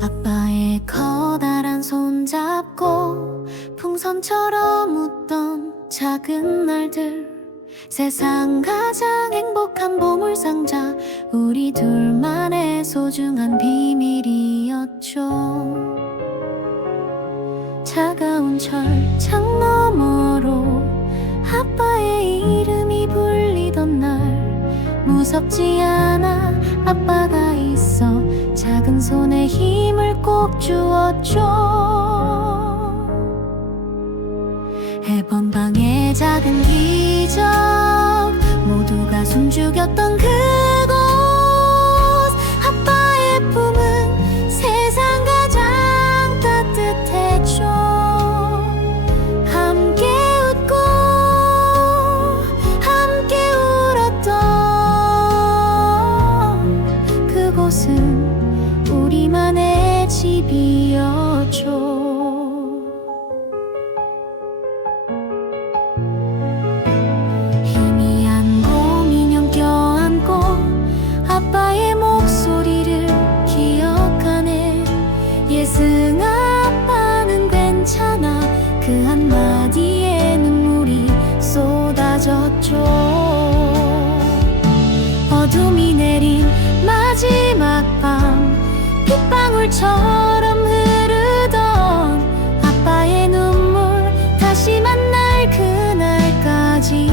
아빠의 커다란 손 잡고 풍선처럼 웃던 작은 날들. 세상 가장 행복한 보물상자 차가운 철창 너머로 아빠의 이름이 불리던 날 무섭지 않아 아빠가 있어 작은 손에 힘을 꼭 주었죠. 해본 방의 작은 기적 아빠의 목소리를 기억하네. 예승아 아빠는 괜찮아. 그 한마디에 눈물이 쏟아졌죠. 어둠이 내린 마지막 밤 빗방울처럼 흐르던 아빠의 눈물. 다시 만날 그날까지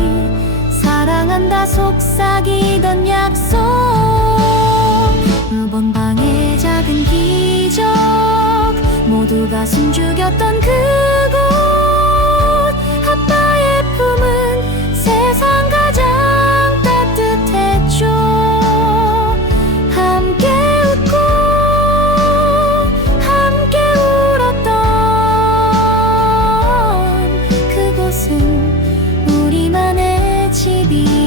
사랑한다 속삭이던 약속 이번 방의 작은 기적 모두가 숨죽였던 그곳. 아빠의 품은 세상 가장 따뜻했죠. 함께 웃고 함께 울었던 그곳은 우리만의 집이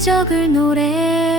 기적을 노래